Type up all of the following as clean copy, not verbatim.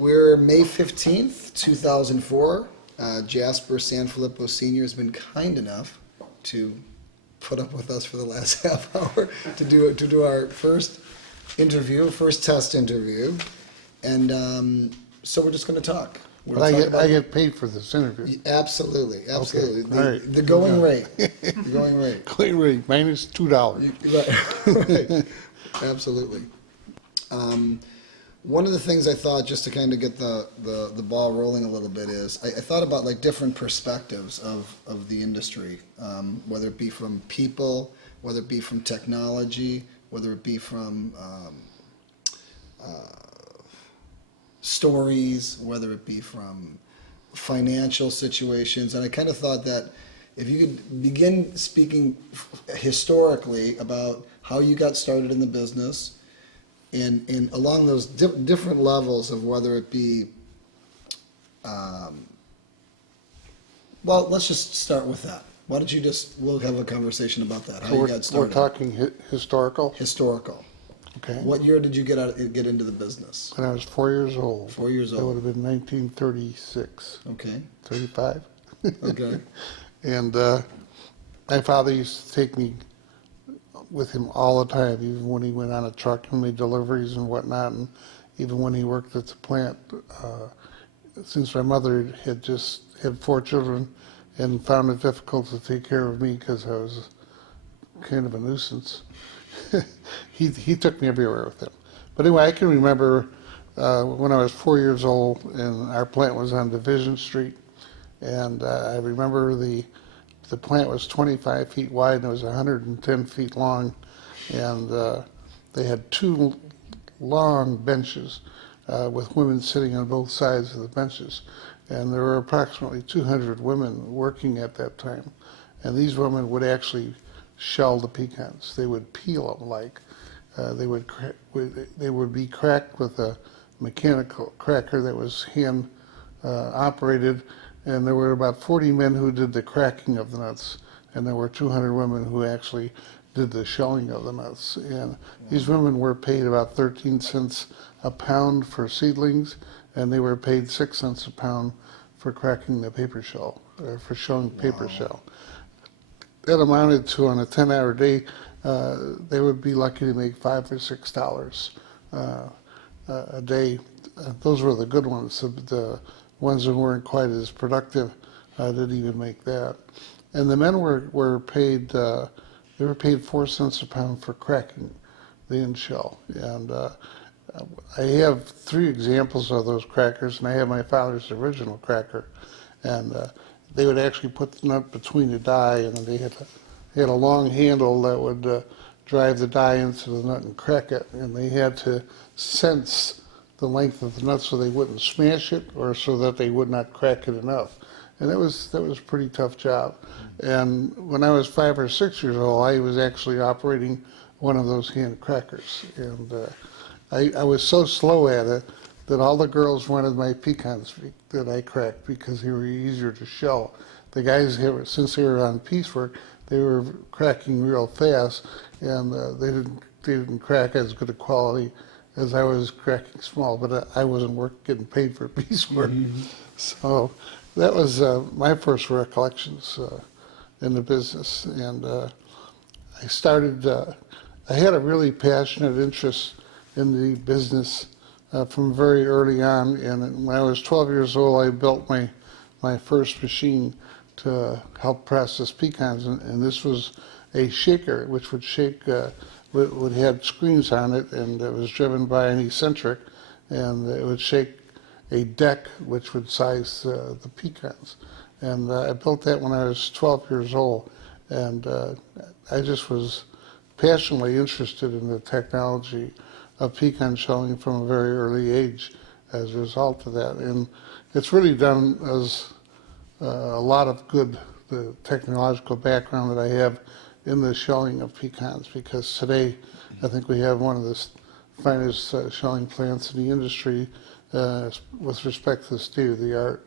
We're May 15th, 2004. Jasper Sanfilippo Sr. has been kind enough to put up with us for the last half hour to do our first test interview. And so we're just going to talk. But I get paid for this interview. Absolutely. Okay. All right. The going rate. The going rate. Going rate, minus $2. Right. Absolutely. One of the things I thought, just to kind of get the ball rolling a little bit, is I thought about like different perspectives of the industry, whether it be from people, whether it be from technology, whether it be from stories, whether it be from financial situations. And I kind of thought that if you could begin speaking historically about how you got started in the business, and along those different levels of whether it be, well, let's just start with that. Why don't you we'll have a conversation about that, how you got started. We're talking historical? Historical. Okay. What year did you get into the business? When I was 4 years old. 4 years old. That would have been 1936. Okay. 35. Okay. And my father used to take me with him all the time, even when he went on a truck and made deliveries and whatnot, and even when he worked at the plant. Since my mother had just had 4 children and found it difficult to take care of me because I was kind of a nuisance, he took me everywhere with him. But anyway, I can remember when I was 4 years old and our plant was on Division Street, and I remember the plant was 25 feet wide and it was 110 feet long, and they had 2 long benches with women sitting on both sides of the benches, and there were approximately 200 women working at that time, and these women would actually shell the pecans. They would peel them like they would be cracked with a mechanical cracker that was hand operated. And there were about 40 men who did the cracking of the nuts, and there were 200 women who actually did the shelling of the nuts. And these women were paid about 13 cents a pound for seedlings, and they were paid 6 cents a pound for cracking the paper shell, or for shelling paper shell. That amounted to, on a 10-hour day, they would be lucky to make $5 or $6 a day. Those were the good ones. The ones that weren't quite as productive didn't even make that. And the men were paid, they were paid 4 cents a pound for cracking the end shell. And I have 3 examples of those crackers, and I have my father's original cracker. And they would actually put the nut between the die, and then they had a long handle that would drive the die into the nut and crack it. And they had to sense the length of the nut so they wouldn't smash it, or so that they would not crack it enough. And that was a pretty tough job. And when I was 5 or 6 years old, I was actually operating one of those hand crackers. And I was so slow at it that all the girls wanted my pecans that I cracked because they were easier to shell. The guys, since they were on piecework, they were cracking real fast, and they didn't crack as good a quality as I was cracking small, but I wasn't getting paid for piecework. Mm-hmm. So that was my first recollections in the business. And I started, I had a really passionate interest in the business from very early on. And when I was 12 years old, I built my first machine to help process pecans. And this was a shaker, which would shake would have screens on it, and it was driven by an eccentric, and it would shake a deck which would size the pecans. And I built that when I was 12 years old, and I just was passionately interested in the technology of pecan shelling from a very early age as a result of that. And it's really done us a lot of good, the technological background that I have in the shelling of pecans, because today I think we have one of the finest shelling plants in the industry with respect to the state-of-the-art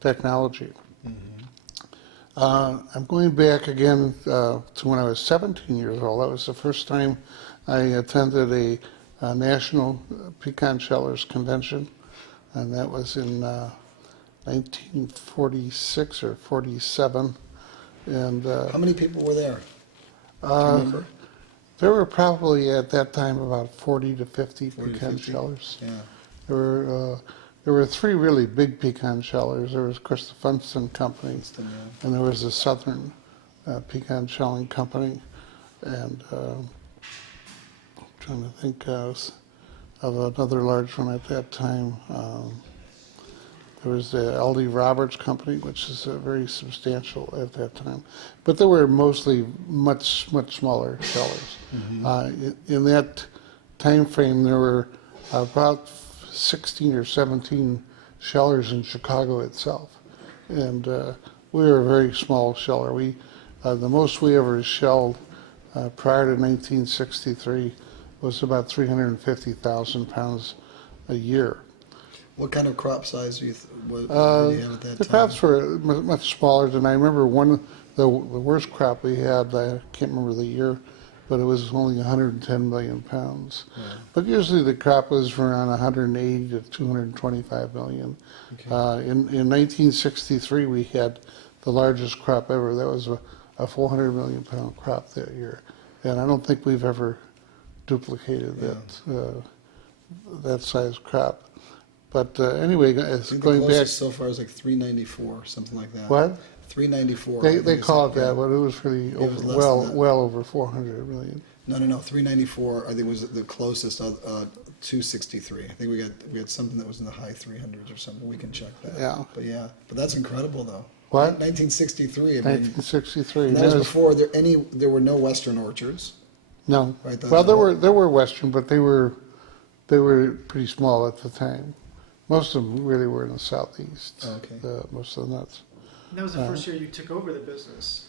technology. Mm-hmm. I'm going back again to when I was 17 years old. That was the first time I attended National Pecan Shellers Convention, and that was in 1946 or 47. And How many people were there? Do you uh, remember? there were probably at that time about 40 to 50 40 to pecan 50? shellers. Yeah. There were three really big pecan shellers. There was, of course, the Funston Company, Winston, yeah. and there was the Southern Pecan Shelling Company. And trying to think of another large one at that time. There was the L.D. Roberts Company, which is very substantial at that time. But there were mostly much smaller shellers. In that time frame, there were about 16 or 17 shellers in Chicago itself. And we were a very small sheller. The most we ever shelled prior to 1963 was about 350,000 pounds a year. What kind of crop size do you did you have at that The time? crops were much smaller than I remember. The worst crop we had, I can't remember the year, but it was only 110 million pounds. Yeah. But usually the crop was around 180 to 225 million. Okay. In 1963, we had the largest crop ever. That was a 400 million pound crop that year, and I don't think we've ever duplicated that size crop. But anyway, I it's think going the back. closest so far is like 394, something like that. What? 394. I They think is call it yeah. that, but it was really It was less than that. well over 400 million. No. 394. I think was the closest. 263. I think we had something that was in the high 300s or something. We can check that. Yeah. But that's incredible though. What? 1963. I mean, 1963. and that was before there were no Western orchards. No. Right, Well, there were Western, but they were pretty small at the time. Most of them really were in the southeast. Okay. Most of the nuts. And that was the first year you took over the business.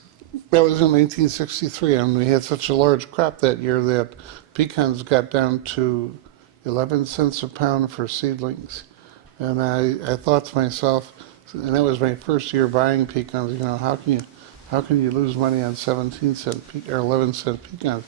That was in 1963, and we had such a large crop that year that pecans got down to 11 cents a pound for seedlings. And I thought to myself, and that was my first year buying pecans, you know, how can you lose money on 17-cent or 11-cent pecans?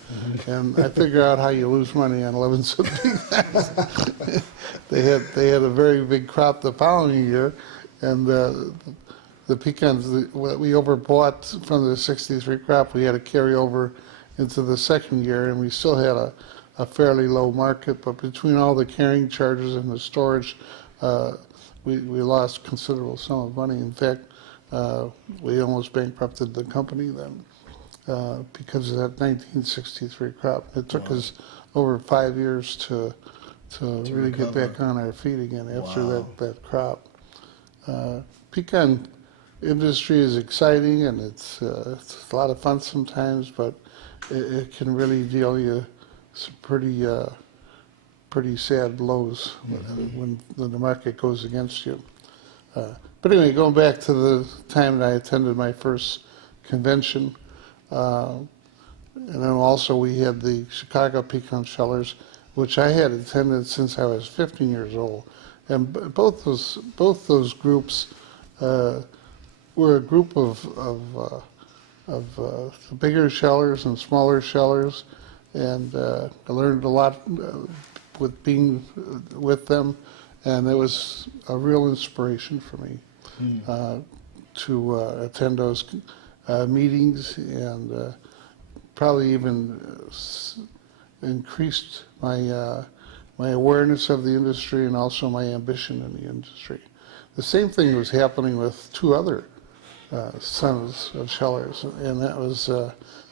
And I figured out how you lose money on 11-cent pecans. They had a very big crop the following year, and the pecans that we overbought from the '63 crop, we had to carry over into the second year, and we still had a fairly low market. But between all the carrying charges and the storage, we lost considerable sum of money. In fact, we almost bankrupted the company then because of that 1963 crop. It took us over 5 years to really get recover. back on our feet again after Wow. that crop. Pecan industry is exciting, and it's a lot of fun sometimes, but it can really deal you some pretty sad blows when the market goes against you. But anyway, going back to the time that I attended my first convention, and then also we had the Chicago Pecan Shellers, which I had attended since I was 15 years old. And both those groups were a group of bigger shellers and smaller shellers, and I learned a lot with being with them, and it was a real inspiration for me to attend those meetings, and probably even increased my awareness of the industry and also my ambition in the industry. The same thing was happening with two other sons of shellers, and that was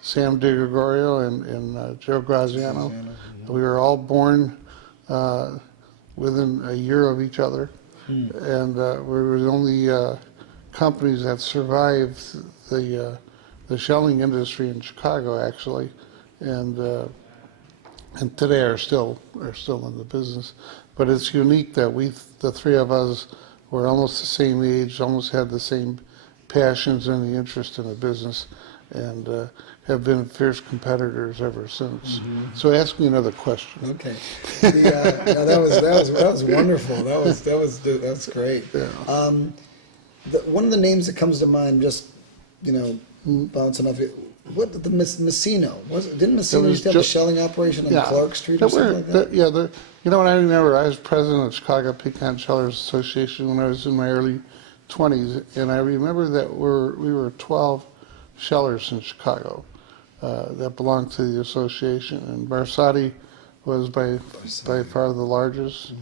Sam DiGregorio and Joe Graziano. We were all born within a year of each other, and we were the only companies that survived the shelling industry in Chicago, actually, and today are still in the business. But it's unique that the three of us, were almost the same age, almost had the same passions and the interest in the business, and have been fierce competitors ever since. So ask me another question. Okay. No, that was wonderful. That's great. Yeah. One of the names that comes to mind, just bouncing off it, What the Messino didn't Messino was used to have a just- shelling operation on Yeah. Clark Street There or something were- like that? Yeah, you know what, I remember, I was president of Chicago Pecan Shellers Association when I was in my early 20s, and I remember that we were 12 shellers in Chicago that belonged to the association, and Barsotti was by far the largest.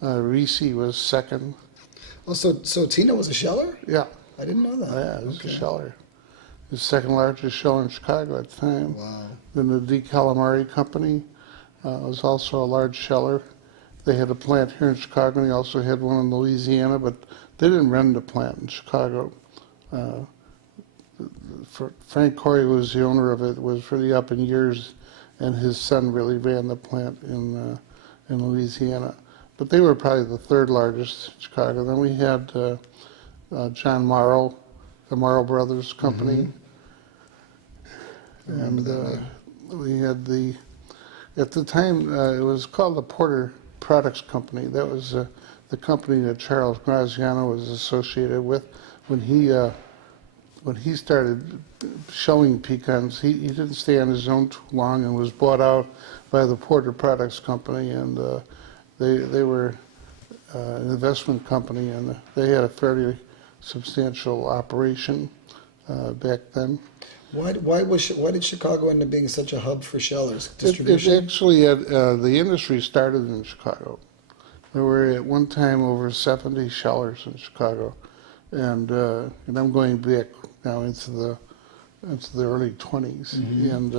Reese was second. Oh, so Tina was a sheller? Yeah, I didn't know that. yeah, he was Okay. a sheller. The second largest sheller in Chicago at the time. Wow. Then the D. Calamari Company was also a large sheller. They had a plant here in Chicago, and they also had one in Louisiana, but they didn't run the plant in Chicago. Frank Corey was the owner of it, was really up in years, and his son really ran the plant in Louisiana. But they were probably the third largest in Chicago. Then we had John Morrow, the Morrow Brothers Company. I remember And that name. we had at the time, it was called the Porter Products Company. That was the company that Charles Graziano was associated with when he started shelling pecans. He didn't stay on his own too long and was bought out by the Porter Products Company, and they were an investment company, and they had a fairly substantial operation back then. Why did Chicago end up being such a hub for shellers? It Distribution? actually had, the industry started in Chicago. There were at one time over 70 shellers in Chicago, and I'm going back now into the early 20s. And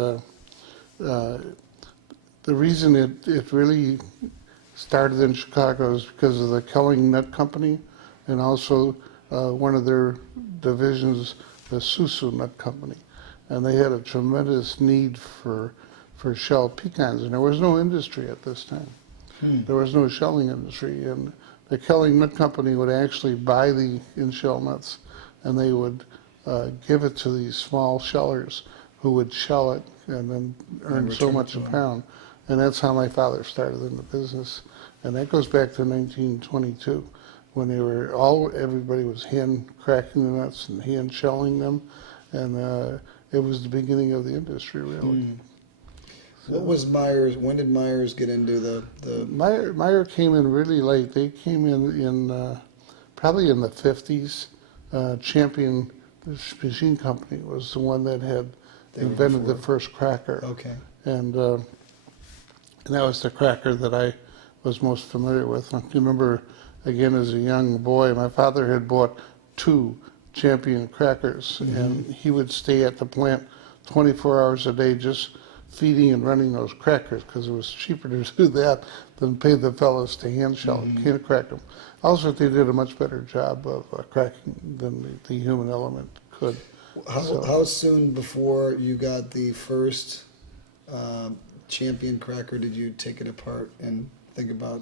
the reason it really started in Chicago is because of the Kelling Nut Company, and also one of their divisions, the Susu Nut Company. And they had a tremendous need for shelled pecans, and there was no industry at this time. There was no shelling industry, and the Kelling Nut Company would actually buy the in-shell nuts, and they would give it to these small shellers who would shell it and then earn so return it much to a them. pound. And that's how my father started in the business. And that goes back to 1922, when everybody was hand cracking the nuts and hand shelling them, and it was the beginning of the industry, really. What was Myers? When did Myers get into the? Meyer came in really late. They came in probably in the 50s. Champion Machine Company was the one that had They were invented the before. first cracker. Okay. And that was the cracker that I was most familiar with. I remember, again, as a young boy, my father had bought 2 Champion crackers, and he would stay at the plant 24 hours a day just feeding and running those crackers, because it was cheaper to do that than pay the fellows to hand shell can't crack them. Also, they did a much better job of cracking than the human element could. How soon before you got the first Champion cracker did you take it apart and think about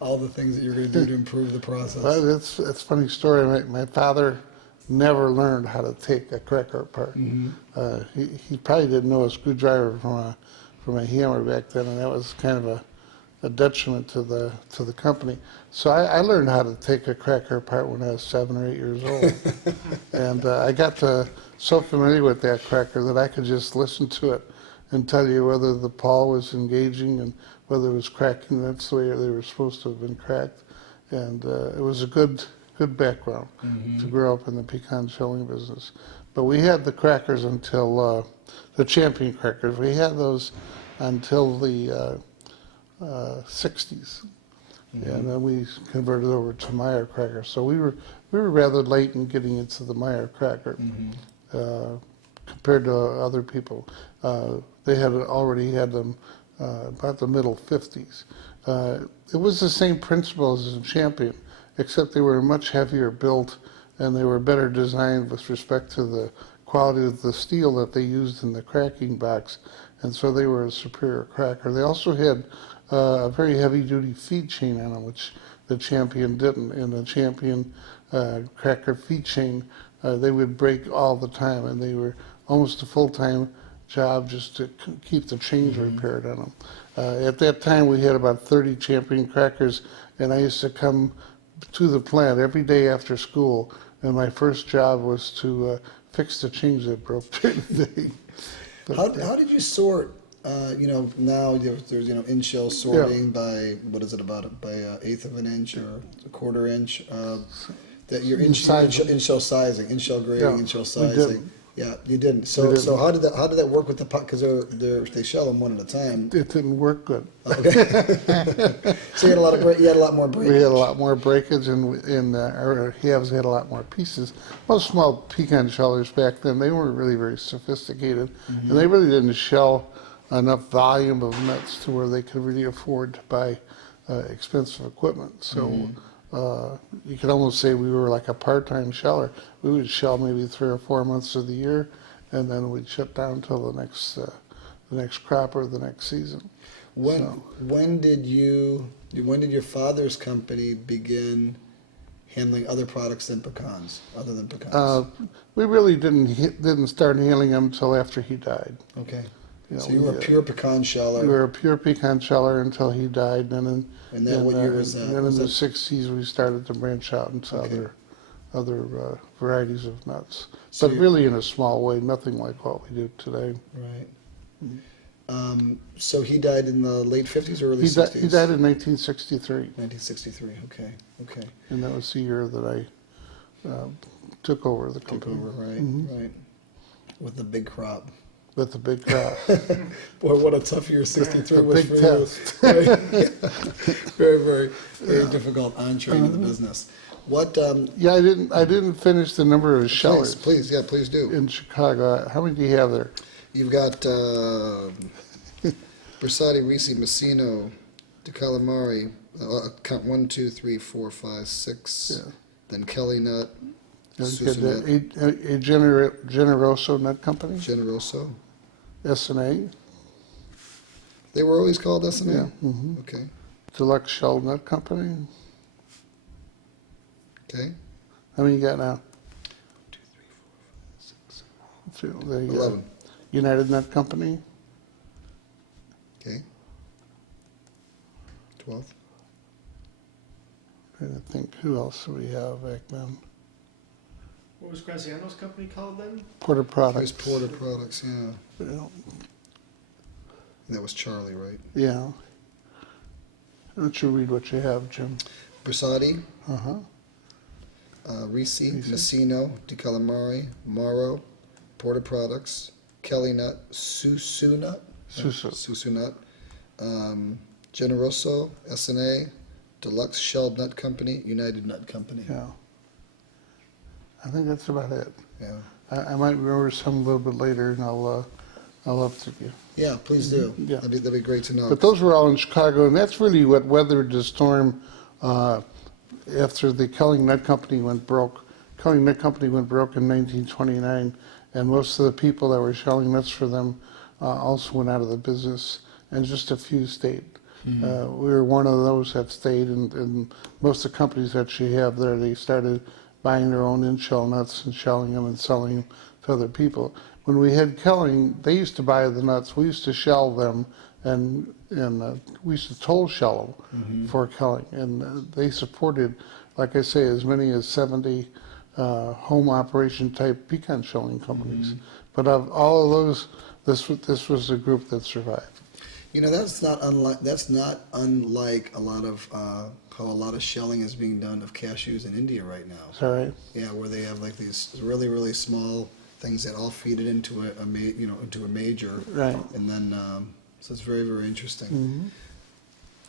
all the things that you're going to do to improve the process? Well, it's a funny story. My father never learned how to take a cracker apart. He probably didn't know a screwdriver from a hammer back then, and that was kind of a detriment to the company. So I learned how to take a cracker apart when I was 7 or 8 years old, and I got so familiar with that cracker that I could just listen to it and tell you whether the pawl was engaging and whether it was cracking. That's the way they were supposed to have been cracked, and it was a good background to grow up in the pecan shelling business. But we had the crackers until the Champion crackers. We had those until the 60s, and then we converted over to Meyer crackers. So we were rather late in getting into the Meyer cracker compared to other people. They had already had them about the middle 50s. It was the same principles as a Champion, except they were much heavier built, and they were better designed with respect to the quality of the steel that they used in the cracking box, and so they were a superior cracker. They also had a very heavy-duty feed chain on them, which the Champion didn't. In the Champion cracker feed chain, they would break all the time, and they were almost a full-time job just to keep the chains repaired on them. At that time, we had about 30 Champion crackers, and I used to come to the plant every day after school, and my first job was to fixed a change that broke during the day. But, How did you sort, now there's, in-shell sorting by, what is it about, by eighth of an inch or a quarter inch? That your Sizing. in-shell sizing, in-shell grading, Yeah, in-shell we sizing. didn't. Yeah, you didn't. We So didn't. how did that work with the pot? Because they shell them one at a time. it didn't work good. So you had a lot more breakage. We had a lot more breakage, and our halves had a lot more pieces. Most small pecan shellers back then, they weren't really very sophisticated, and they really didn't shell enough volume of nuts to where they could really afford to buy expensive equipment. So you could almost say we were like a part-time sheller. We would shell maybe 3 or 4 months of the year, and then we'd shut down until the next crop or the next season. When did your father's company begin handling other products than pecans, other than pecans? We really didn't start handling them until after he died. Okay. You know, So you were a pure pecan sheller. We were a pure pecan sheller until he died, and And then what year was that? And then Was in the that- '60s, we started to branch out into Okay. other varieties of nuts, So but you- really in a small way, nothing like what we do today. Right. So he died in the late 50s or early He 60s? died in 1963, 1963. Okay. and that was the year that I took over the Took company over, right, right. With the big crop. with the big crop. Boy, what a tough year 63 A was big for you. test. Very, very difficult entree into the business. What, Yeah, I didn't finish the number of shellers please, please do. in Chicago. How many do you have there? You've got Bersati, Risi, Messino, De Calamari, count 1, 2, 3, 4, 5, 6. Yeah. Then Kelly Nut, A Susanette, Generoso Nut Company, Generoso. S&A, They were always called S&A? yeah, mhm. Okay. Deluxe Shell Nut Company. Okay. How many you got now? 2, 3, 4, 5, 6, Two. There you 7, go. 11. United Nut Company, Okay. 12. trying to think, who else do we have back then? What was Graziano's company called then? Porter Here's Products. Porter Products, yeah. Yeah. That was Charlie, right? Yeah. Why don't you read what you have, Jim? Bersati, Uh-huh. Risi, Risi. Messino, De Calamari, Morrow, Porter Products, Kelly Nut, Susu Nut, Susu. Susu Nut, Generoso, S&A, Deluxe Shelled Nut Company, United Nut Company. Yeah. I think that's about it. Yeah. I might remember some a little bit later, and I'll update you. Yeah, please do. Yeah. That'd be great to know. But those were all in Chicago, and that's really what weathered the storm after the Kelly Nut Company went broke. Kelly Nut Company went broke in 1929, and most of the people that were shelling nuts for them also went out of the business, and just a few stayed. We were one of those that stayed, and most of the companies that you have there, they started buying their own in-shell nuts and shelling them and selling them to other people. When we had Kelling, they used to buy the nuts. We used to shell them, and we used to toll shell them for Kelling. And they supported, like I say, as many as 70 home operation type pecan shelling companies. But of all of those, this was the group that survived. That's not unlike a lot of how a lot of shelling is being done of cashews in India right now. Is that right? Yeah, where they have like these really, really small things that all feed it into into a major. Right. And then so it's very, very interesting.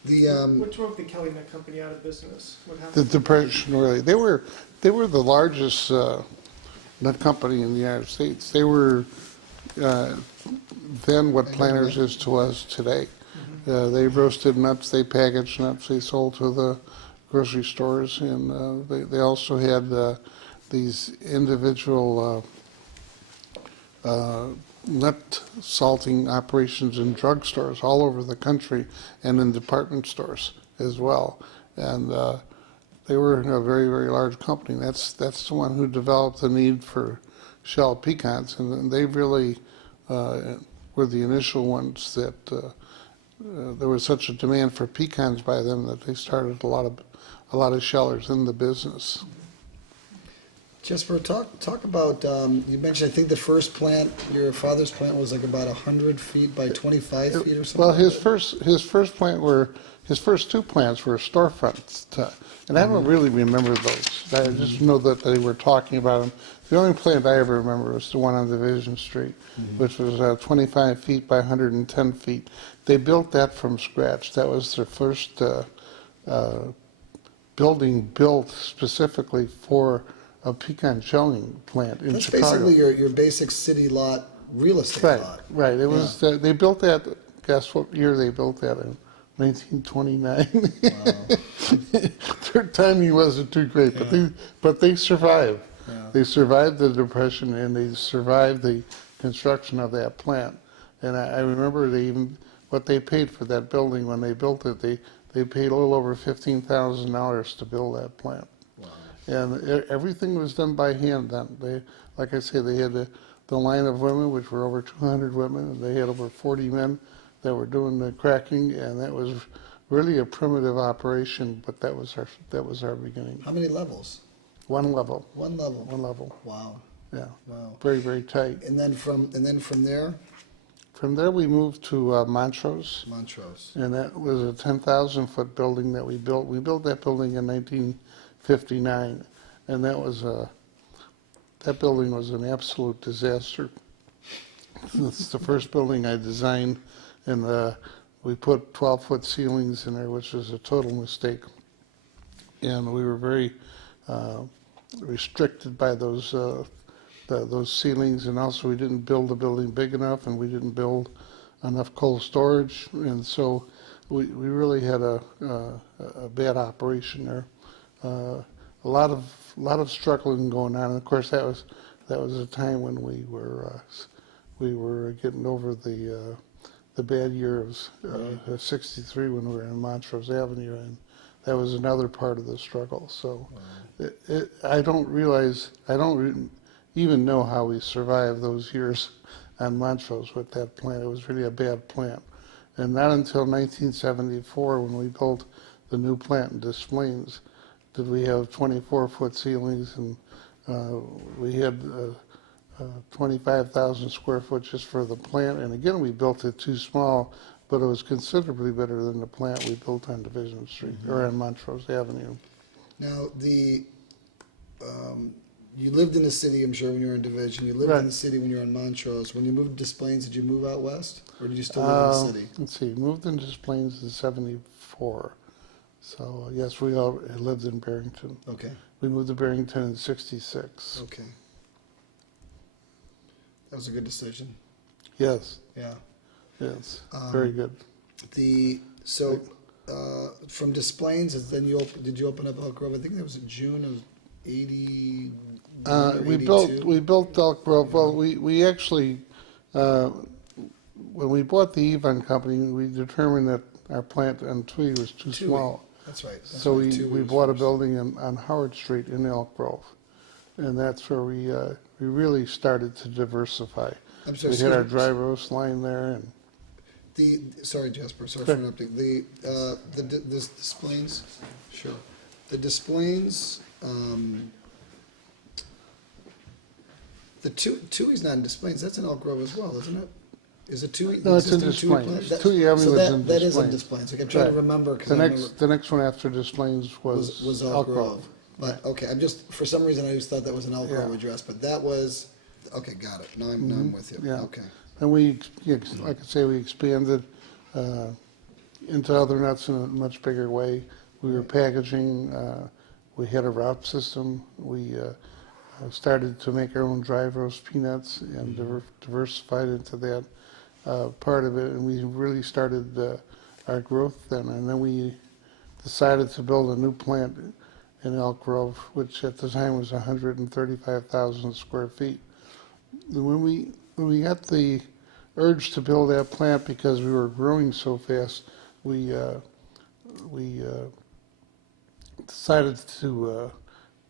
Mm-hmm. What drove the Kelly Nut Company out of business? What The happened? Depression, really. They were the largest nut company in the United States. They were then what Planters is to us today. They roasted nuts, they packaged nuts, they sold to the grocery stores, and they also had these individual nut salting operations in drugstores all over the country and in department stores as well. And they were a very, very large company. That's the one who developed the need for shelled pecans, and they really were the initial ones that there was such a demand for pecans by them that they started a lot of shellers in the business. Jasper, talk about, you mentioned, I think the first plant, your father's plant was like about 100 feet by 25 feet or something. Well, like that? his first two plants were storefronts, and I don't really remember those. I just know that they were talking about them. The only plant I ever remember was the one on Division Street, which was 25 feet by 110 feet. They built that from scratch. That was their first uh, building built specifically for a pecan shelling plant in That's Chicago. basically your basic city lot, real estate Right, lot. right. It was, they built that, guess what year they built that in? 1929. Wow. Their timing wasn't too great, but they survived. Yeah. They survived the Depression and they survived the construction of that plant. And I remember what they paid for that building when they built it, they paid a little over $15,000 to build that plant. Wow. And everything was done by hand then. Like I say, they had the line of women, which were over 200 women, and they had over 40 men that were doing the cracking, and that was really a primitive operation, but that was our beginning. How many levels? One level, One level. one level, Wow. yeah. Wow. Very, very tight. And then from there, From there, we moved to Montrose, Montrose. and that was a 10,000-foot building that we built. We built that building in 1959, and that building was an absolute disaster. It's the first building I designed, and we put 12-foot ceilings in there, which was a total mistake. And we were very restricted by those ceilings, and also we didn't build the building big enough, and we didn't build enough cold storage, and so we really had a bad operation there. A lot of struggling going on. And of course, that was a time when we were getting over the bad year of '63 when we were in Montrose Avenue, and that was another part of the struggle. So I don't even know how we survived those years on Montrose with that plant. It was really a bad plant. And not until 1974, when we built the new plant in Des Plaines, did we have 24-foot ceilings, and we had 25,000 square foot just for the plant. And again, we built it too small, but it was considerably better than the plant we built on Division Street, or on Montrose Avenue. Now, you lived in the city, I'm sure, when you were in Division. You lived Right. in the city when you were in Montrose. When you moved to Des Plaines, did you move out west, or did you still live in the city? Let's see, moved into Des Plaines in '74. So yes, we all lived in Barrington. Okay, We moved to Barrington in '66. okay. That was a good decision. Yes, Yeah. yes, very good. From Des Plaines, did you open up Elk Grove? I think that was in June of '80. We built Elk Grove. Well, we actually, when we bought the Avon Company, we determined that our plant in Tweed was too Tweed. small. That's right. That's So right, we 2 weeks bought a first. building on Howard Street in Elk Grove, and that's where we really started to diversify. I'm sorry. We had our excuse me. dry roast line there, and Sorry, Jasper. Sorry Sure. for interrupting. The Des Plaines. Sure. The Des Plaines. The Tui's not in Des Plaines. That's in Elk Grove as well, isn't it? Is it Tui? No, it's in existing Des Tui Plaines. plant? That- Tui Avenue so is that, in that Des is in Plaines. Des Plaines. Okay, I'm trying Right. to remember because the next one after Des Plaines was Elk Grove. But okay, I'm just for some reason I just thought that was an Elk Grove Yeah. address, but that was okay. Got it. Now I'm with you. Yeah. Okay. And like I say, we expanded into other nuts in a much bigger way. We were packaging. We had a route system. We started to make our own dry roast peanuts and diversified into that part of it. And we really started our growth then. And then we decided to build a new plant in Elk Grove, which at the time was 135,000 square feet. When we got the urge to build that plant because we were growing so fast, we decided to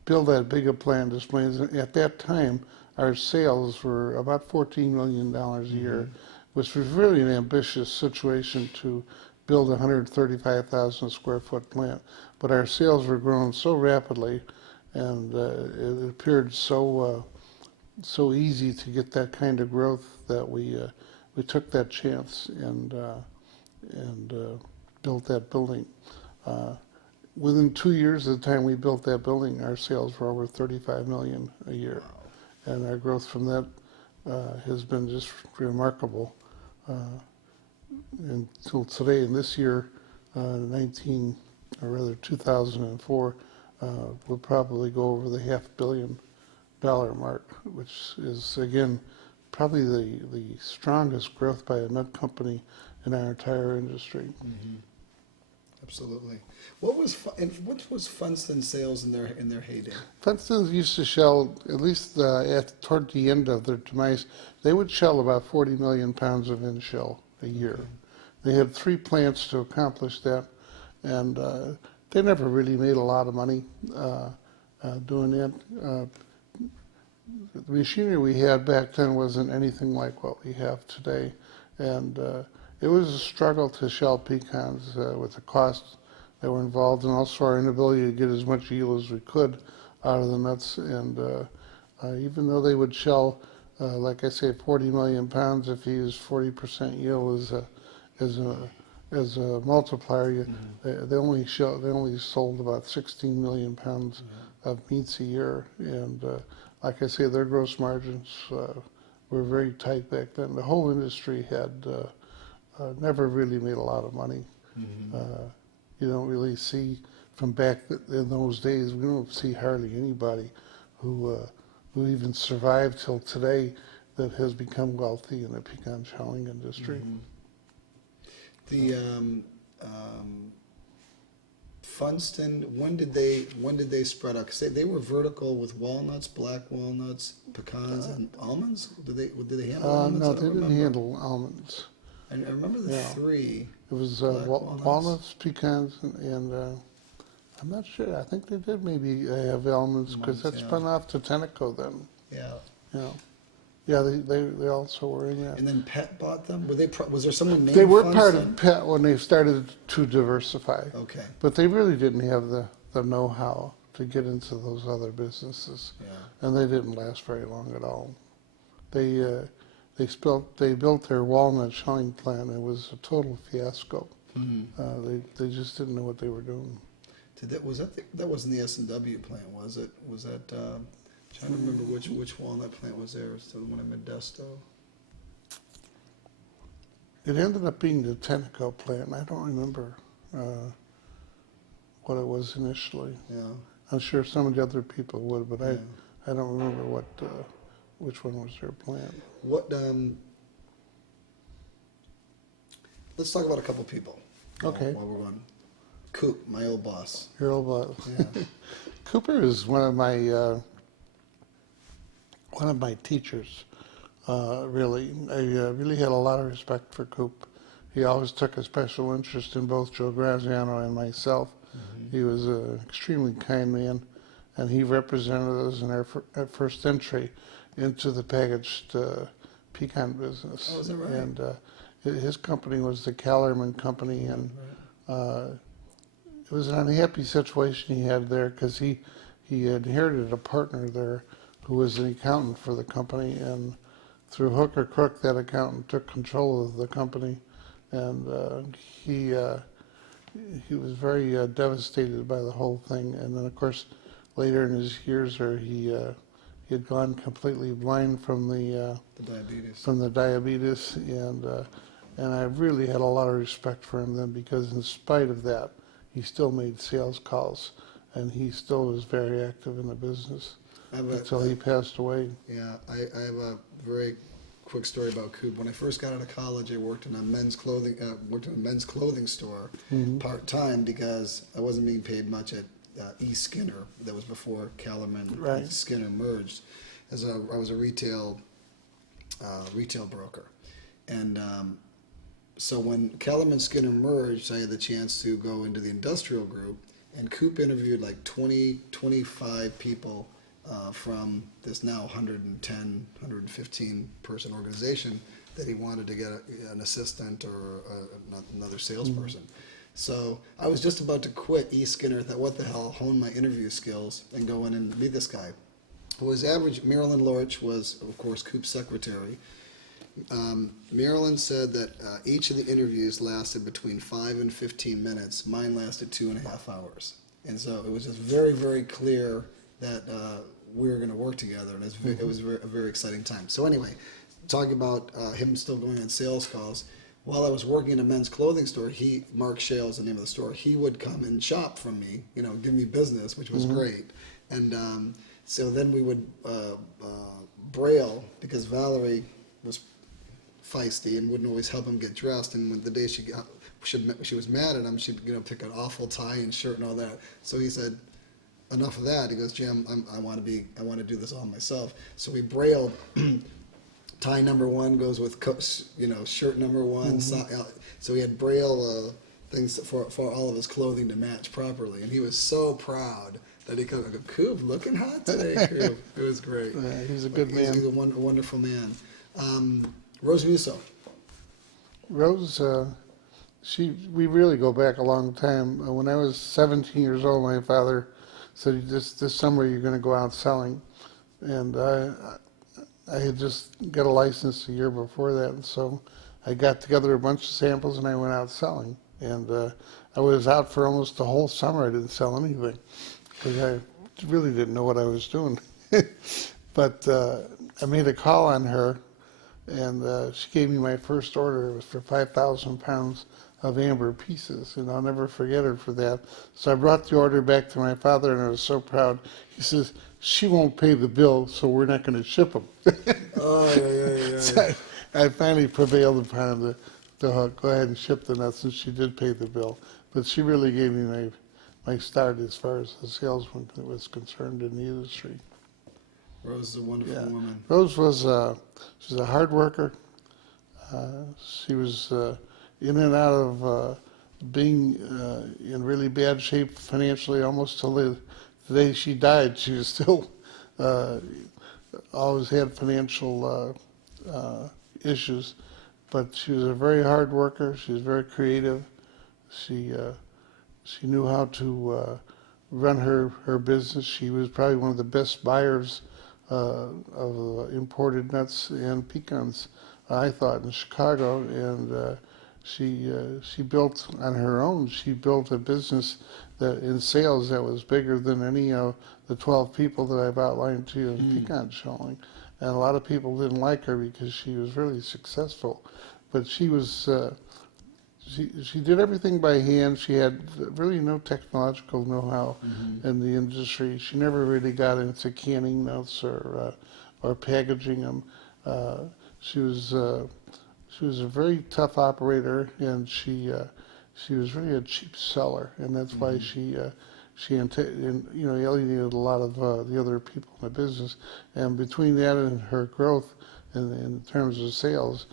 build that bigger plant displays. At that time, our sales were about $14 million a year, which was really an ambitious situation to build a 135,000 square foot plant. But our sales were growing so rapidly and it appeared so easy to get that kind of growth that we took that chance and built that building. Within 2 years of the time we built that building, our sales were over 35 million a year, and our growth from that has been just remarkable until today. And this year, 2004, we'll probably go over the $500 million mark, which is again probably the strongest growth by a nut company in our entire industry. Mm-hmm. Absolutely. What was Funston sales in their heyday? Funston's used to shell, at least toward the end of their demise, they would shell about 40 million pounds of in-shell a year. Okay. They had 3 plants to accomplish that, and they never really made a lot of money doing it. The machinery we had back then wasn't anything like what we have today, and it was a struggle to shell pecans with the costs that were involved, and also our inability to get as much yield as we could out of the nuts. And even though they would shell, like I say, 40 million pounds, if you use 40% yield as a multiplier, they only sold about 16 million pounds of meats a year. And like I say, their gross margins were very tight back then. The whole industry had never really made a lot of money. You don't really see from back in those days. We don't see hardly anybody who even survived till today that has become wealthy in the pecan shelling industry. The Funston, when did they spread out? Because they were vertical with walnuts, black walnuts, pecans, and almonds. Did they handle almonds? No, I they don't didn't remember. handle almonds. I remember the Yeah. 3. It was Black walnuts. walnuts, pecans, and I'm not sure. I think they did maybe have almonds because that Almonds, yeah. spun off to Tenneco then. Yeah. Yeah, yeah, they also were in that. And then Pet bought them. Were they? Was there someone named? They were part Funston? of PET when they started to diversify, Okay. but they really didn't have the know-how to get into those other businesses, Yeah. and they didn't last very long at all. They built their walnut shelling plant. It was a total fiasco. They just didn't know what they were doing. That wasn't the S&W plant, was it? Was that? Trying to remember which walnut plant was there. Was the one in Modesto? It ended up being the Tenneco plant. I don't remember what it was initially. Yeah. I'm sure some of the other people would, but Yeah. I don't remember which one was their plant. What? Let's talk about a couple people. Okay. While we're on. Coop, my old boss. Your old boss. Yeah. Cooper is one of my teachers. Really, I really had a lot of respect for Coop. He always took a special interest in both Joe Graziano and myself. He was an extremely kind man, and he represented us in our first entry into the packaged pecan business. Oh, is that right? And his company was the Kellerman Company, and it was an unhappy situation he had there because he inherited a partner there who was an accountant for the company, and through hook or crook, that accountant took control of the company, and he was very devastated by the whole thing. And then, of course, later in his years, he had gone completely blind from the diabetes, and I really had a lot of respect for him then, because in spite of that, he still made sales calls, and he still was very active in the business until he passed away. Yeah, I have a very quick story about Coop. When I first got out of college, I worked in a men's clothing store part time because I wasn't being paid much at E. Skinner. That was before Kellerman and Skinner merged. I was a retail broker, and so when Kellerman Skinner merged, I had the chance to go into the industrial group, and Coop interviewed like 25 people from this now 110, 115 person organization that he wanted to get an assistant or another salesperson. So I was just about to quit E. Skinner. Thought, what the hell, hone my interview skills and go in and be this guy. Who was average. Marilyn Lorch was, of course, Coop's secretary. Marilyn said that each of the interviews lasted between 5 and 15 minutes. Mine lasted 2.5 hours. And so it was just very, very clear that we were going to work together, and it was a very exciting time. So anyway, talking about him still going on sales calls, while I was working in a men's clothing store, Mark Shale is the name of the store, he would come and shop from me, give me business, which was great. And so then we would braille, because Valerie was feisty and wouldn't always help him get dressed. And when the day she was mad at him, she'd pick an awful tie and shirt and all that. So he said, enough of that. He goes, Jim, I want to do this all myself. So we brailled. Tie number 1 goes with shirt number 1. So he had braille things for all of his clothing to match properly, and he was so proud that he could go, Coop, looking hot today, Coop. It was great. Yeah, he's a good man. He's a wonderful man. Rose Musso. Rose, we really go back a long time. When I was 17 years old, my father said, this summer you're going to go out selling. And I had just got a license a year before that, and so I got together a bunch of samples and I went out selling. And I was out for almost the whole summer. I didn't sell anything because I really didn't know what I was doing. But I made a call on her, and she gave me my first order. It was for 5,000 pounds of amber pieces, and I'll never forget her for that. So I brought the order back to my father, and I was so proud. He says, she won't pay the bill, so we're not going to ship them. Oh, yeah. So I finally prevailed upon him to go ahead and ship the nuts, and she did pay the bill. But she really gave me my start as far as the salesman was concerned in the industry. Rose is a wonderful woman. Rose was she was a hard worker. She was in and out of being in really bad shape financially almost till the day she died. She was still always had financial issues, but she was a very hard worker. She was very creative. She knew how to run her business. She was probably one of the best buyers of imported nuts and pecans, I thought, in Chicago. And she built on her own. She built a business that in sales that was bigger than any of the 12 people that I've outlined to you in pecan shelling. And a lot of people didn't like her because she was really successful. But she was she did everything by hand. She had really no technological know-how in the industry. She never really got into canning nuts or packaging them. She was a very tough operator, and she was really a cheap seller, and that's why she alienated a lot of the other people in the business. And between that and her growth in terms of sales,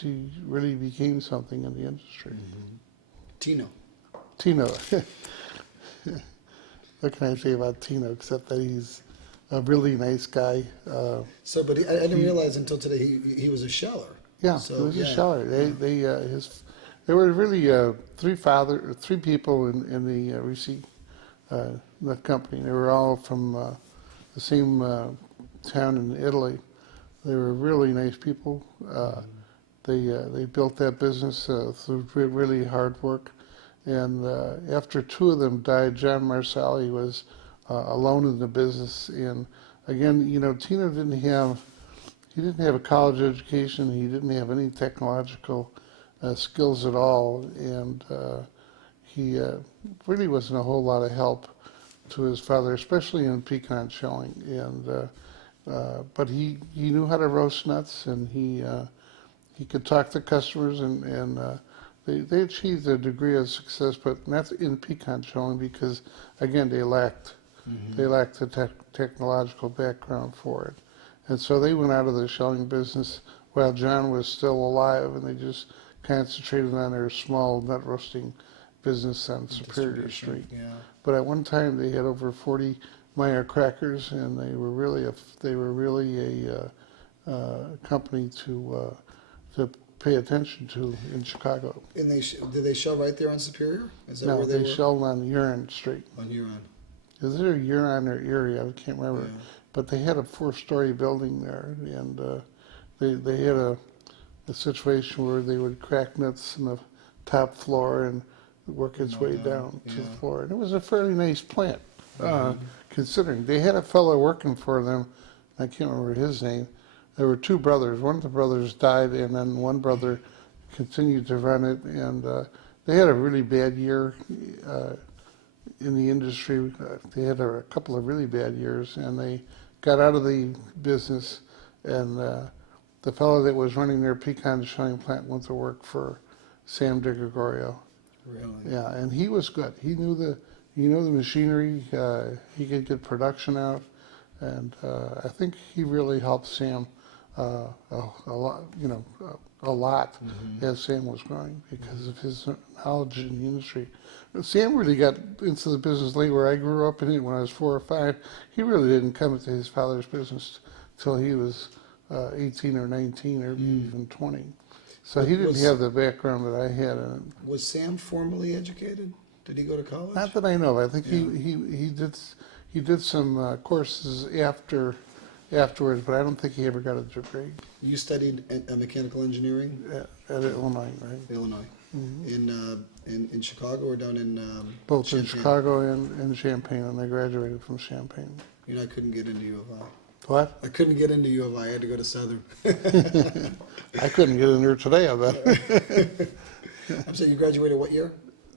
she really became something in the industry. Tino. What can I say about Tino except that he's a really nice guy. But I didn't realize until today he was a sheller. Yeah, So, he was a yeah. sheller. There were really three people in the Ricci nut company. They were all from the same town in Italy. They were really nice people. They built that business through really hard work. And after 2 of them died, John Marsali was alone in the business. And again, Tino didn't have a college education. He didn't have any technological skills at all, and he really wasn't a whole lot of help to his father, especially in pecan shelling. And but he knew how to roast nuts, and he could talk to customers, and they achieved a degree of success, but not in pecan shelling because, again, they lacked the technological background for it. And so they went out of the shelling business while John was still alive, and they just concentrated on their small nut roasting business on Superior Street. Yeah. But at one time they had over 40 Meyer crackers, and they were really a company to pay attention to in Chicago. And did they shell right there on Superior? Is that No, where they they were? shelled on Huron Street. On Huron. Is there a Huron or Erie? I can't remember. Yeah. But they had a 4-story building there, and they had a situation where they would crack nuts in the top floor and work its No way doubt, down to the yeah. floor. And it was a fairly nice plant, Mhm. considering. They had a fellow working for them, I can't remember his name. There were two brothers. One of the brothers died, and then one brother continued to run it, and they had a really bad year in the industry. They had a couple of really bad years, and they got out of the business, and the fellow that was running their pecan shelling plant went to work for Sam DiGregorio. Really? Yeah, and he was good. He knew the machinery. He could get production out, and I think he really helped Sam a lot. A lot Mhm. as Sam was growing because of his knowledge in the industry. Sam really got into the business late, where I grew up in it when I was 4 or 5. He really didn't come into his father's business till he was 18 or 19 or even 20. So he didn't have the background that I had in it. Was Sam formally educated? Did he go to college? Not that I know of. I think Yeah. he did some courses afterwards, but I don't think he ever got a degree You studied mechanical engineering at Illinois, right? in Illinois, in Chicago or down in Both in Champaign? Chicago and Champaign, and I graduated from Champaign. You know, I couldn't get into U of I. What? I couldn't get into U of I. I had to go to Southern. I couldn't get in there today, I bet. I'm saying you graduated what year?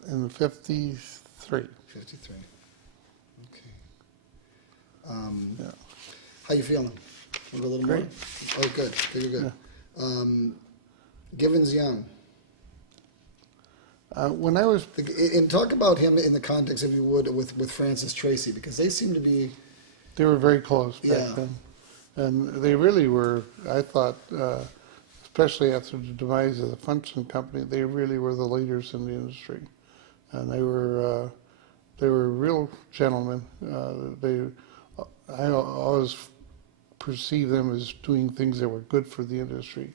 In '53. 53. Okay. Yeah. How you feeling? Want to go a little Great. more? Oh, good. Good, you're good. Givens Young. When I was, And talk about him in the context, if you would, with Francis Tracy, because they seem to be. they were very close back Yeah. then. And they really were, I thought, especially after the demise of the Funson Company, they really were the leaders in the industry. And they were real gentlemen. I always perceived them as doing things that were good for the industry.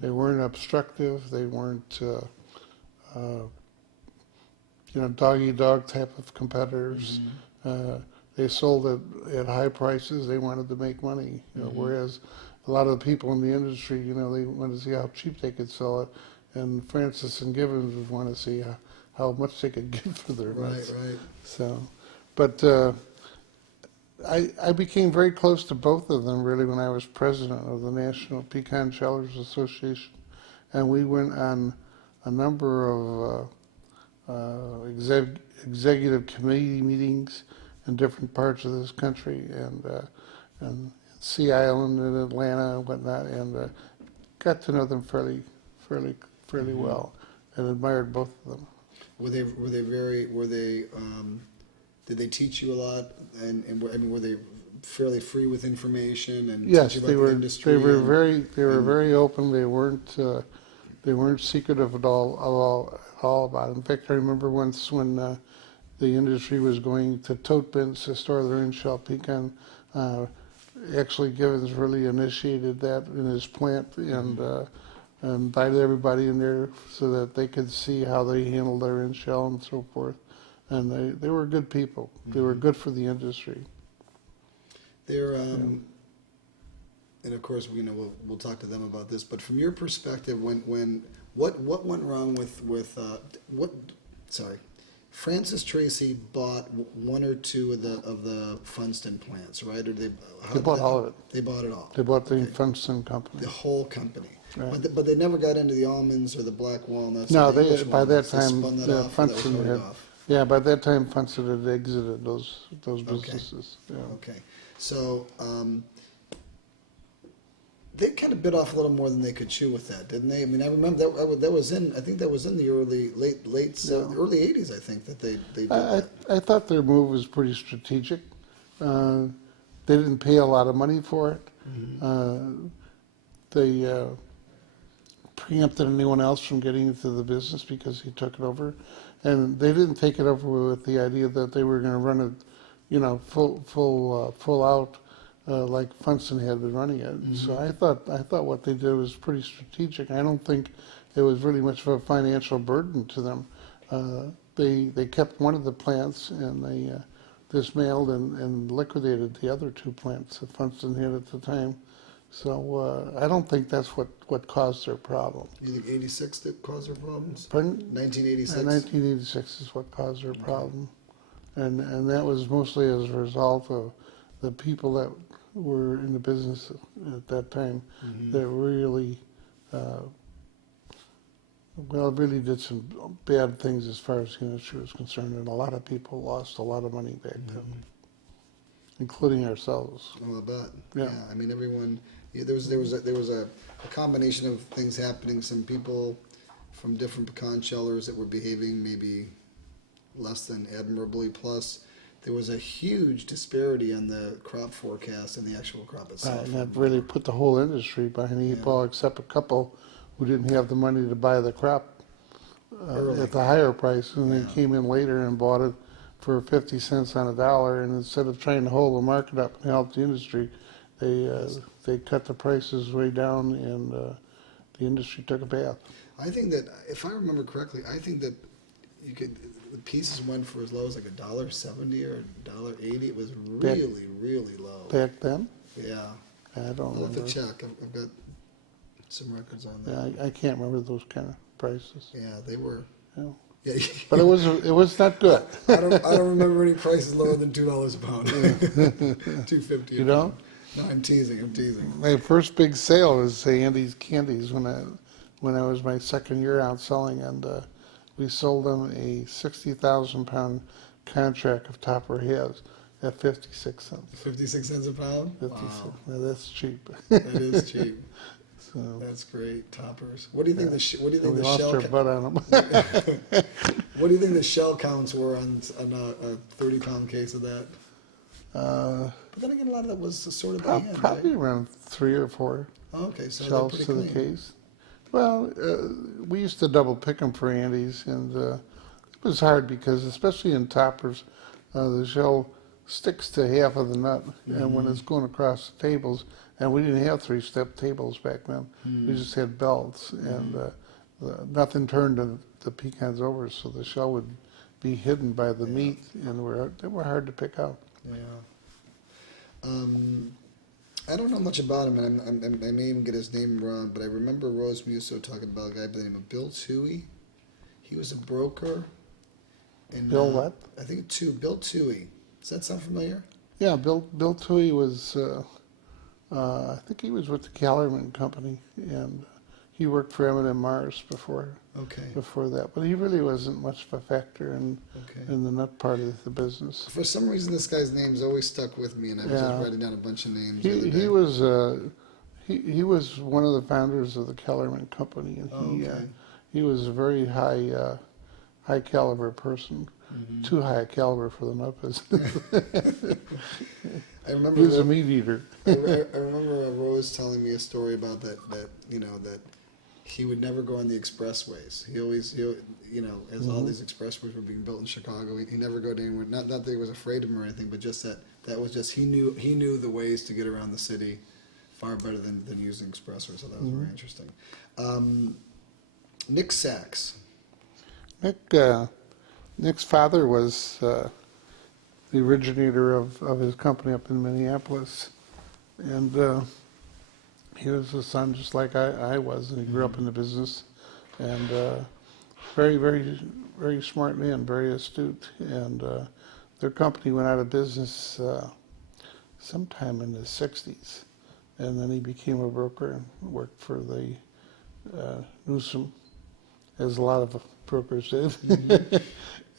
They weren't obstructive. They weren't, dog-eat-dog type of competitors. They sold at high prices. They wanted to make money. Whereas a lot of the people in the industry, they wanted to see how cheap they could sell it. And Francis and Givens would want to see how much they could get for their nuts. Right. So, but I became very close to both of them really when I was president of the National Pecan Shellers Association, and we went on a number of executive committee meetings in different parts of this country, and Sea Island and Atlanta and whatnot, and got to know them fairly well, and admired both of them. Did they teach you a lot, and were they fairly free with information and Yes, teach you they about were. the industry? They were and- very open. They weren't secretive at all about it. In fact, I remember once when the industry was going to tote bins to store their in-shell pecan. Actually, Givens really initiated that in his plant and invited everybody in there so that they could see how they handled their in-shell and so forth. And they were good people. They were good for the industry. They're and of course we'll talk to them about this. But from your perspective, what went wrong with Francis Tracy bought one or two of the Funston plants, right? Or They bought all of it. They bought it all. They bought the Funson Company. The whole company. Right. But they never got into the almonds or the black walnuts. No, or the English by that walnuts. They time, spun that the off, or that was Funson voted had, off. yeah, by that time Funson had exited those businesses. Yeah. Okay, so they kind of bit off a little more than they could chew with that, didn't they? I mean, I remember that was in. I think that was in the early 80s. I think that they did that. I thought their move was pretty strategic. They didn't pay a lot of money for it. They preempted anyone else from getting into the business because he took it over, and they didn't take it over with the idea that they were going to run it, full out like Funston had been running it. So I thought what they did was pretty strategic. I don't think it was really much of a financial burden to them. They kept one of the plants and they dismantled and liquidated the other two plants that Funston had at the time. So I don't think that's what caused their problem. You think 86 that caused their problems? Pardon? 1986? 1986 is what caused their problem. And that was mostly as a result of the people that were in the business at that time that really, really did some bad things as far as the industry was concerned. And a lot of people lost a lot of money back then, including ourselves. Oh, I bet. Yeah. I mean, everyone. Yeah, there was a combination of things happening. Some people from different pecan shellers that were behaving maybe less than admirably. Plus, there was a huge disparity on the crop forecast and the actual crop itself. And that really put the whole industry behind the eight ball, except a couple who didn't have the money to buy the crop Early. at the higher price, and Yeah. they came in later and bought it for 50 cents on a dollar. And instead of trying to hold the market up and help the industry, they cut the prices way down, and the industry took a bath. I think that if I remember correctly, I think that the pieces went for as low as like $1.70 or $1.80. It was really, really low. Back then, Yeah. I don't I'll have to remember. check. I've got some records on Yeah, that. I can't remember those kind of prices. Yeah, they were. Yeah. Yeah. But it was not good. I don't remember any prices lower than $2 a pound. $2.50. You don't? No, I'm teasing. I'm teasing. My first big sale was Andy's Candies when I was my second year out selling, and we sold them a 60,000 pound contract of topper heads at 56 cents. 56 cents a pound. 56. Wow, Now that's cheap. that is cheap. So That's great. Toppers. What do you think what do you think we the lost shell? our butt on them. What do you think the shell counts were on a 30-pound case of that? But then again, a lot of that was sorted by hand, Probably right? around 3 or 4 Oh, okay, so they're shells pretty to the clean. case. Well, we used to double pick them for Andy's, and it was hard because, especially in toppers, the shell sticks to half of the nut, and when it's going across the tables, and we didn't have 3-step tables back then, we just had belts, and nothing turned the pecans over, so the shell would be hidden by the meat, and they were hard to pick out. Yeah. I don't know much about him, and I may even get his name wrong, but I remember Rose Musso talking about a guy by the name of Bill Toohey. He was a broker. And, Bill what? I think Bill Toohey. Does that sound familiar? Yeah, Bill Toohey was, I think he was with the Kellerman Company, and he worked for M&M Mars before Okay. that. But he really wasn't much of a factor Okay. in the nut part of the business. For some reason, this guy's name's always stuck with me, and I was Yeah. just writing down a bunch of names. the other He day. was he was one of the founders of the Kellerman Company, and Oh, okay. he was a very high caliber person. Mm-hmm. Too high a caliber for the nut business. I remember. He was a meat eater. I remember Rose telling me a story about that he would never go on the expressways. He as all these expressways were being built in Chicago, he never go to anywhere. Not that he was afraid of them or anything, but just that was just he knew the ways to get around the city far better than using expressways. So that was very interesting. Nick Sachs. Nick's father was the originator of his company up in Minneapolis, and he was a son just like I was, and he grew up in the business, and very, very, very smart man, very astute, and their company went out of business sometime in the 60s, and then he became a broker and worked for the Newsom, as a lot of brokers did.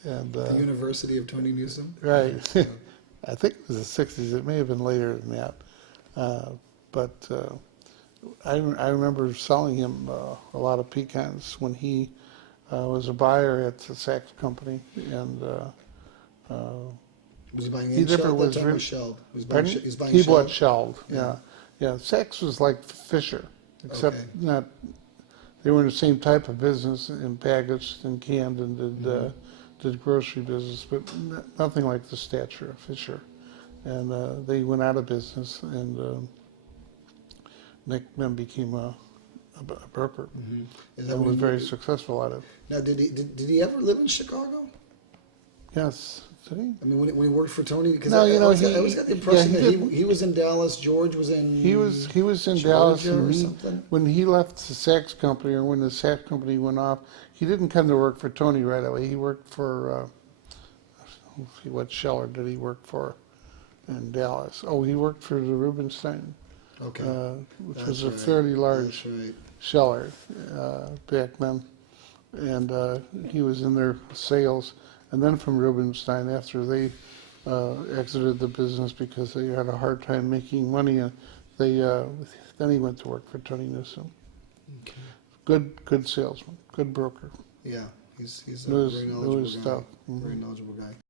And The University of Tony Newsom. right, I think it was the 60s. It may have been later than that, but I remember selling him a lot of pecans when he was a buyer at the Sachs Company, and Was he buying He in never shelled was that time or really- shelled? He was buying, pardon? he was buying He shelled? bought shelled. Yeah. Sachs was like Fisher, except Okay. not. They were in the same type of business and packaged and canned and did grocery business, but nothing like the stature of Fisher. and they went out of business, and Nick then became a broker, Is that and what was he very did? successful at it. Now, did he ever live in Chicago? Yes, did he? I mean, when he worked for Tony, because No, I, you know, I always got the impression yeah, that he he was in Dallas, George was in. He was in Dallas, Georgia or and something? when he left the Saks company, or when the Saks company went off, he didn't come to work for Tony right away. He worked for let's see, what Scheller did he work for in Dallas? Oh, he worked for the Rubenstein, Okay, which that's was a right. fairly large That's right. Scheller back then, and he was in their sales. And then from Rubenstein, after they exited the business because they had a hard time making money, they then he went to work for Tony Newsom. Okay. Good salesman, good broker. Yeah, he's a Knows very knowledgeable guy. stuff. Very knowledgeable guy.